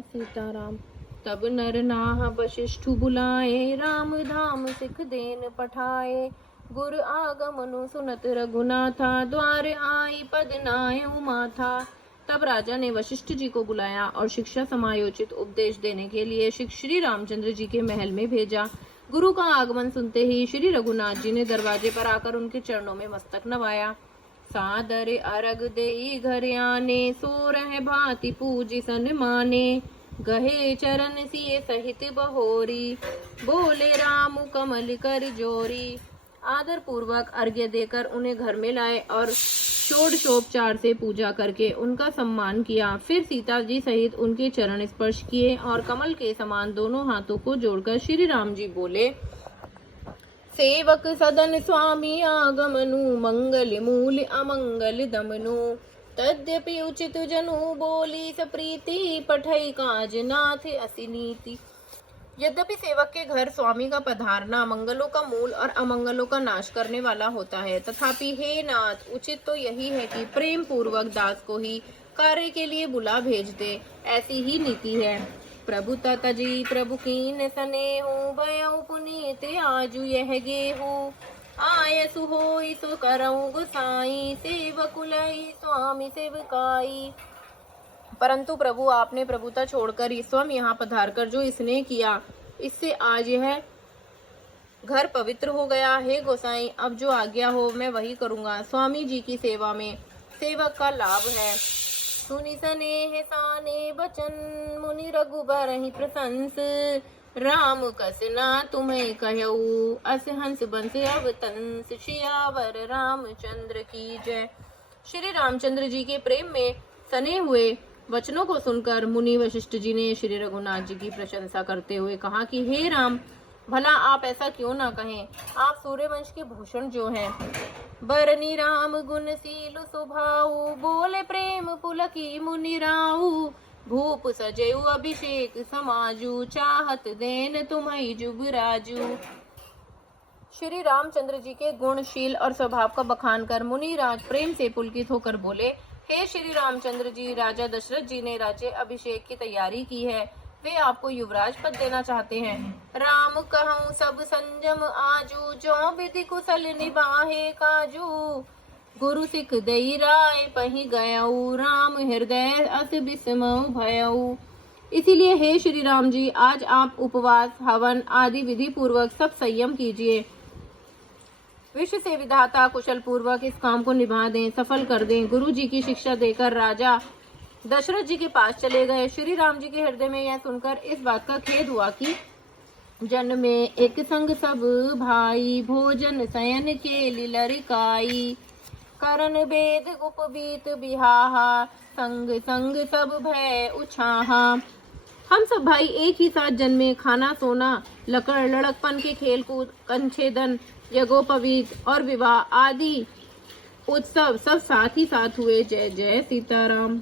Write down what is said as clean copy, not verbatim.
जय सीताराम। तब नर नाह वशिष्ठु बुलाए, राम धाम सिख देन पठाए। गुर आगमनु सुनत रघुनाथा, द्वार आई पद नायउ माथा। तब राजा ने वशिष्ठ जी को बुलाया और शिक्षा समायोजित उपदेश देने के लिए श्री रामचंद्र जी के महल में भेजा। गुरु का आगमन सुनते ही श्री रघुनाथ जी ने दरवाजे पर आकर उनके चरणों में मस्तक नवाया। सादर अरग देई घर आने, सो रह भांति पूजी सन माने। गहे चरण सिए सहित बहोरी, बोले राम कमल कर जोरी। आदर पूर्वक अर्घ्य देकर उन्हें घर में लाए और षोडशोपचार से पूजा करके उनका सम्मान किया। फिर सीता जी सहित उनके चरण स्पर्श किए और कमल के समान दोनों हाथों को जोड़कर श्री राम जी बोले, सेवक सदन स्वामी आगमनु, मंगल मूल अमंगल दमनु। तद्यपि उचित जनु बोली, सप्रीति पठई काज नाथ असी नीति। यद्यपि सेवक के घर स्वामी का पधारना मंगलों का मूल और अमंगलों का नाश करने वाला होता है, तथापि हे नाथ, उचित तो यही है कि प्रेम पूर्वक दास को ही कार्य के लिए बुला भेज दे, ऐसी ही नीति है। प्रभु ततजी प्रभु कीन सनेहु, भयउ पुनीत आजु यह गेहु। आयसु होई सो करऊं गुसाई, सेवकुलई स्वामी सेवकाई। परंतु प्रभु, आपने प्रभुता छोड़कर स्वयं यहाँ पधार कर जो स्नेह किया, इससे आज यह घर पवित्र हो गया। हे गोसाई, अब जो आज्ञा हो मैं वही करूँगा। स्वामी जी की सेवा में सेवक का लाभ है। सुनि सनेह साने बचन, मुनि रघुबर ही प्रशंस। राम कसना तुम्हें कहऊ, अस हंस बंस अवतंस। सियावर रामचंद्र की जय। श्री रामचंद्र जी के प्रेम में सने हुए वचनों को सुनकर मुनि वशिष्ठ जी ने श्री रघुनाथ जी की प्रशंसा करते हुए कहा कि हे राम, भला आप ऐसा क्यों ना कहें। आप सूर्यवंश के भूषण जो हैं। बरनी राम गुणशील स्वभाव, बोले प्रेम पुलकी मुनि राऊ। भूप सजयु अभिषेक समाजू, चाहत देन तुम्हारी जुबराजू। श्री रामचंद्र जी के गुणशील और स्वभाव का बखान कर मुनि राज प्रेम से पुलकित होकर बोले, हे श्री रामचंद्र जी, राजा दशरथ जी ने राज्य अभिषेक की तैयारी की है। वे आपको युवराज पद देना चाहते हैं। राम कहूँ सब संजम आजू, जो विधि कुशल निभाहे काजू। गुरु सिख दई राय पही गयऊ, राम हृदय अस बिस्मऊ भयऊ। इसीलिए हे श्री राम जी, आज आप उपवास हवन आदि विधि पूर्वक सब संयम कीजिए। विश्व से विधाता कुशल पूर्वक इस काम को निभा दें, सफल कर दें। गुरु जी की शिक्षा देकर राजा दशरथ जी के पास चले गए। श्री राम जी के हृदय में यह सुनकर इस बात का खेद हुआ कि जन में एक संग सब भाई, भोजन शयन के लिलरिकाई। करन वेद उपबीत बिहाहा, संग संग सब भय उछाहा। हम सब भाई एक ही साथ जन्मे, खाना सोना, लकड़ लड़कपन के खेल कूद, कंछेदन, यज्ञोपवीत और विवाह आदि उत्सव सब साथ ही साथ हुए। जय जय सीताराम।